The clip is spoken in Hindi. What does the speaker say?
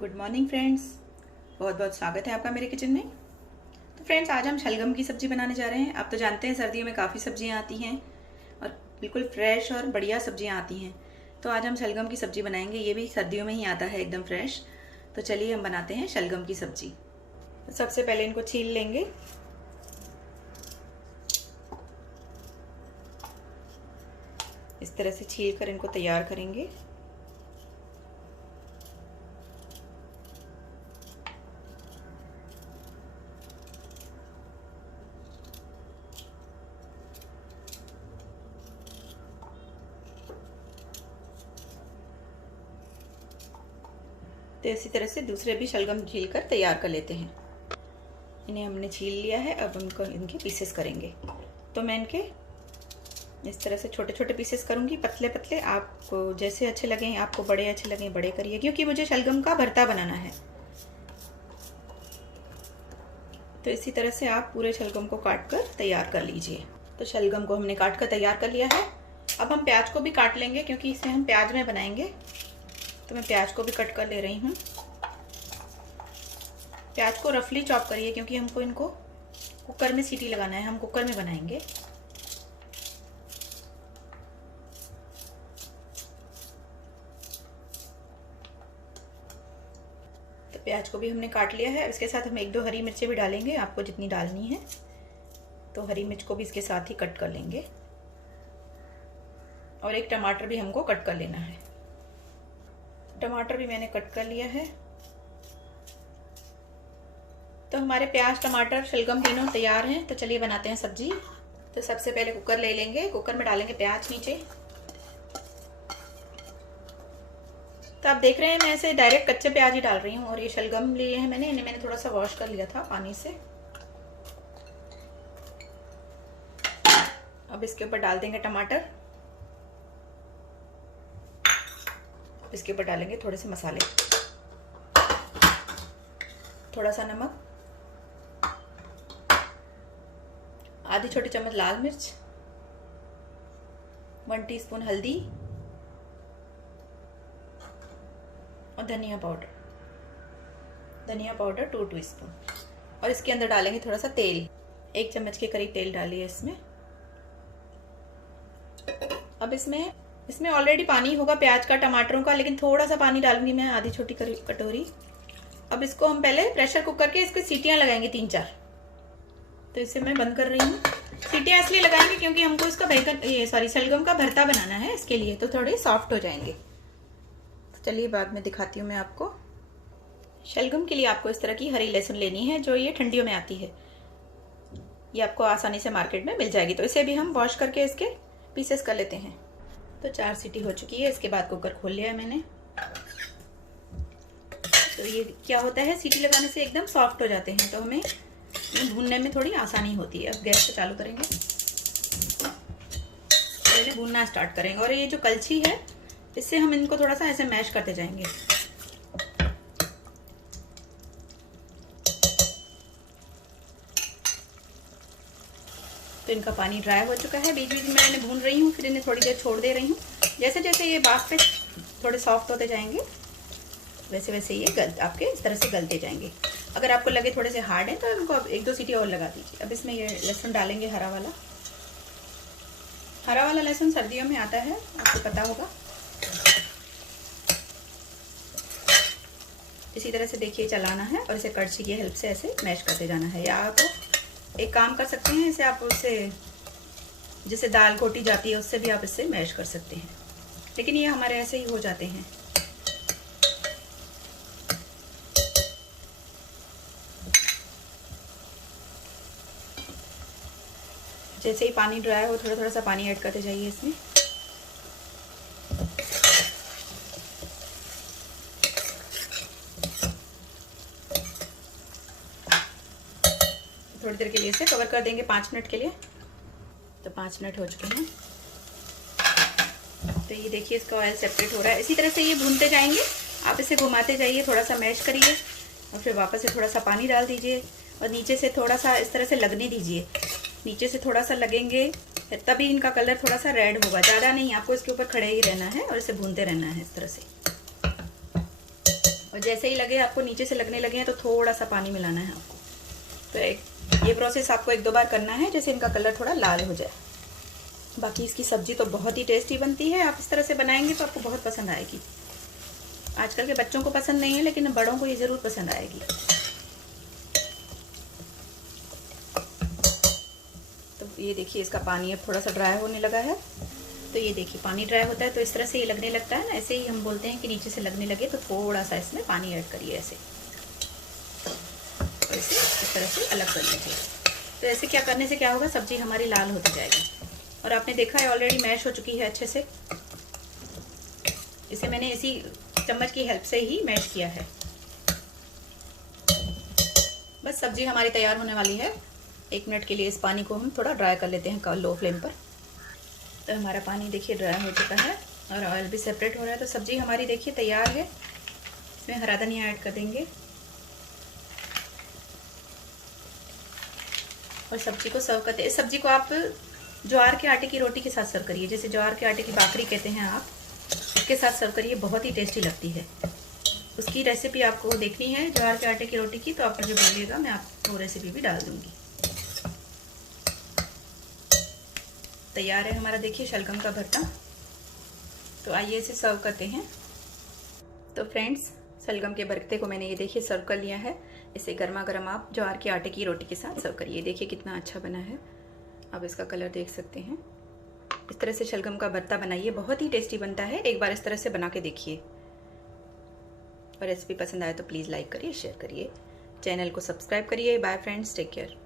गुड मॉर्निंग फ्रेंड्स, बहुत बहुत स्वागत है आपका मेरे किचन में। तो फ्रेंड्स, आज हम शलगम की सब्ज़ी बनाने जा रहे हैं। आप तो जानते हैं सर्दियों में काफ़ी सब्जियां आती हैं और बिल्कुल फ्रेश और बढ़िया सब्जियां आती हैं। तो आज हम शलगम की सब्ज़ी बनाएंगे। ये भी सर्दियों में ही आता है, एकदम फ्रेश। तो चलिए हम बनाते हैं शलगम की सब्ज़ी। तो सबसे पहले इनको छील लेंगे। इस तरह से छील कर इनको तैयार करेंगे। तो इसी तरह से दूसरे भी शलगम छील कर तैयार कर लेते हैं। इन्हें हमने छील लिया है। अब इनको इनके पीसेस करेंगे। तो मैं इनके इस तरह से छोटे छोटे पीसेस करूंगी, पतले पतले। आपको जैसे अच्छे लगें, आपको बड़े अच्छे लगें बड़े करिए, क्योंकि मुझे शलगम का भरता बनाना है। तो इसी तरह से आप पूरे शलगम को काट कर तैयार कर लीजिए। तो शलगम को हमने काट कर तैयार कर लिया है। अब हम प्याज को भी काट लेंगे, क्योंकि इसे हम प्याज में बनाएंगे। तो मैं प्याज को भी कट कर ले रही हूँ। प्याज को रफली चॉप करिए, क्योंकि हमको इनको कुकर में सीटी लगाना है। हम कुकर में बनाएंगे। तो प्याज को भी हमने काट लिया है। इसके साथ हम 1-2 हरी मिर्चें भी डालेंगे, आपको जितनी डालनी है। तो हरी मिर्च को भी इसके साथ ही कट कर लेंगे। और 1 टमाटर भी हमको कट कर लेना है। टमाटर भी मैंने कट कर लिया है। तो हमारे प्याज, टमाटर, शलगम तीनों तैयार हैं। तो चलिए बनाते हैं सब्जी। तो सबसे पहले कुकर ले लेंगे। कुकर में डालेंगे प्याज नीचे। तो आप देख रहे हैं, मैं ऐसे डायरेक्ट कच्चे प्याज ही डाल रही हूँ। और ये शलगम लिए हैं मैंने, इन्हें मैंने थोड़ा सा वॉश कर लिया था पानी से। अब इसके ऊपर डाल देंगे टमाटर। इसके ऊपर डालेंगे थोड़े से मसाले, थोड़ा सा नमक, आधी छोटी चम्मच लाल मिर्च, 1 टीस्पून हल्दी और धनिया पाउडर 2 टीस्पून। और इसके अंदर डालेंगे थोड़ा सा तेल, 1 चम्मच के करीब तेल डालिए इसमें। अब इसमें ऑलरेडी पानी होगा प्याज का, टमाटरों का, लेकिन थोड़ा सा पानी डालूंगी मैं, आधी छोटी कटोरी। अब इसको हम पहले प्रेशर कुकर के इसकी सीटियां लगाएंगे 3-4। तो इसे मैं बंद कर रही हूँ। सीटियां इसलिए लगाएंगे क्योंकि हमको इसका शलगम का भरता बनाना है, इसके लिए। तो थोड़े सॉफ्ट हो जाएंगे। तो चलिए बाद में दिखाती हूँ मैं आपको। शलगम के लिए आपको इस तरह की हरी लहसुन लेनी है, जो ये ठंडियों में आती है। ये आपको आसानी से मार्केट में मिल जाएगी। तो इसे भी हम वॉश करके इसके पीसेस कर लेते हैं। तो 4 सीटी हो चुकी है। इसके बाद कुकर खोल लिया है मैंने। तो ये क्या होता है, सीटी लगाने से एकदम सॉफ्ट हो जाते हैं। तो हमें भूनने में थोड़ी आसानी होती है। अब गैस को चालू करेंगे, पहले भूनना स्टार्ट करेंगे। और ये जो कलछी है, इससे हम इनको थोड़ा सा ऐसे मैश करते जाएंगे। तो इनका पानी ड्राई हो चुका है। बीच बीच में मैंने भून रही हूँ, फिर इन्हें थोड़ी देर छोड़ दे रही हूँ। जैसे जैसे ये भाप पे थोड़े सॉफ्ट होते जाएंगे, वैसे वैसे ये आपके इस तरह से गलते जाएंगे। अगर आपको लगे थोड़े से हार्ड है, तो इनको अब 1-2 सीटी और लगा दीजिए। अब इसमें ये लहसुन डालेंगे, हरा वाला लहसुन सर्दियों में आता है, आपको पता होगा। इसी तरह से देखिए चलाना है, और इसे कड़छी की हेल्प से ऐसे मैश करते जाना है। या आप एक काम कर सकते हैं, इसे आप उससे जैसे दाल घोटी जाती है, उससे भी आप इससे मैश कर सकते हैं। लेकिन ये हमारे ऐसे ही हो जाते हैं। जैसे ही पानी ड्राई हो, थोड़ा थोड़ा सा पानी ऐड करते जाइए इसमें। थोड़ी देर के लिए इसे कवर कर देंगे, 5 मिनट के लिए। तो 5 मिनट हो चुके हैं। तो ये देखिए, इसका ऑयल सेपरेट हो रहा है। इसी तरह से ये भूनते जाएंगे। आप इसे घुमाते जाइए, थोड़ा सा मैश करिए, और फिर वापस से थोड़ा सा पानी डाल दीजिए। और नीचे से थोड़ा सा इस तरह से लगने दीजिए। नीचे से थोड़ा सा लगेंगे, तभी इनका कलर थोड़ा सा रेड होगा, ज़्यादा नहीं। आपको इसके ऊपर खड़े ही रहना है और इसे भूनते रहना है इस तरह से। और जैसे ही लगे आपको नीचे से लगने लगे हैं तो थोड़ा सा पानी मिलाना है आपको। तो ये प्रोसेस आपको 1-2 बार करना है, जैसे इनका कलर थोड़ा लाल हो जाए। बाकी इसकी सब्ज़ी तो बहुत ही टेस्टी बनती है, आप इस तरह से बनाएंगे तो आपको बहुत पसंद आएगी। आजकल के बच्चों को पसंद नहीं है, लेकिन बड़ों को ये ज़रूर पसंद आएगी। तो ये देखिए इसका पानी अब थोड़ा सा ड्राई होने लगा है। तो ये देखिए पानी ड्राई होता है तो इस तरह से ये लगने लगता है ना, ऐसे ही हम बोलते हैं कि नीचे से लगने लगे तो थोड़ा सा इसमें पानी ऐड करिए ऐसे, तो इसे इस तरह से अलग कर लीजिए। तो ऐसे क्या करने से क्या होगा, सब्जी हमारी लाल होती जाएगी। और आपने देखा है ऑलरेडी मैश हो चुकी है अच्छे से। इसे मैंने इसी चम्मच की हेल्प से ही मैश किया है। बस सब्जी हमारी तैयार होने वाली है। 1 मिनट के लिए इस पानी को हम थोड़ा ड्राई कर लेते हैं लो फ्लेम पर। तो हमारा पानी देखिए ड्राई हो चुका है और ऑयल भी सेपरेट हो रहा है। तो सब्जी हमारी देखिए तैयार है। इसमें हरा धनिया ऐड कर देंगे और सब्जी को सर्व करते हैं। इस सब्जी को आप ज्वार के आटे की रोटी के साथ सर्व करिए, जैसे ज्वार के आटे की बाकरी कहते हैं आप, इसके साथ सर्व करिए, बहुत ही टेस्टी लगती है। उसकी रेसिपी आपको देखनी है ज्वार के आटे की रोटी की, तो आप मुझे बोलिएगा, मैं आपको रेसिपी भी डाल दूँगी। तैयार है हमारा देखिए शलगम का भरता। तो आइए इसे सर्व करते हैं। तो फ्रेंड्स, शलगम के भरते को मैंने ये देखिए सर्व कर लिया है। इसे गर्मा गर्म आप ज्वार के आटे की रोटी के साथ सर्व करिए। देखिए कितना अच्छा बना है, आप इसका कलर देख सकते हैं। इस तरह से शलगम का भरता बनाइए, बहुत ही टेस्टी बनता है। एक बार इस तरह से बना के देखिए। और रेसिपी पसंद आए तो प्लीज़ लाइक करिए, शेयर करिए, चैनल को सब्सक्राइब करिए। Bye friends, take care.